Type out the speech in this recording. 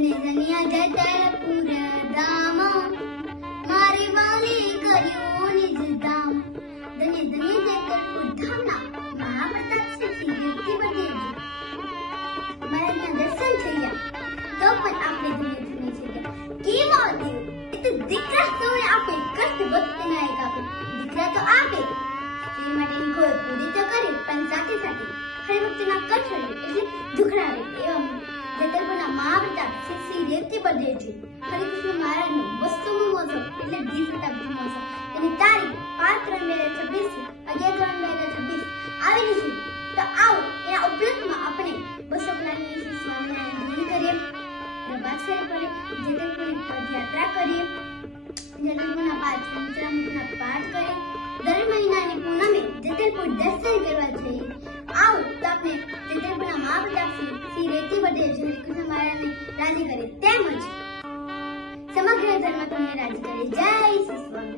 ધામ. ધામ. તો પણ આપણે ધન્ય થઈ ગયા કેવો દેવ એ તો દીકરા સૌને તો આપે. તો કરે, પણ સાથે સાથે હરિભક્તના લે એટલે દુખડાવે. શ્રી રેવતી બધેજી હરિકૃષ્ણ મહારાજનો બસોમો મહોત્સવ એટલે દીપ શતાબ્દી મહોત્સવ તેની તારીખ પાંચ ત્રણ બે છવ્વીસ અગિયાર ત્રણ બે હજાર છવ્વીસ આવેલી છે તો આવો એના ઉપલક્ષમાં આપણે બસો પ્લાનની વિશે સ્વામિનારાયણ ધ્યાન કરીએ પ્રભાત ફેરી જગતપુરી પદયાત્રા કરીએ, જગતપુરના પાંચ પંચરામૃતના પાઠ કરીએ. દર મહિનાની પૂનમે જગતપુર દર્શન સમગ્ર ધર્મ તમને રાજી કરે. જય શ્રી સ્વામી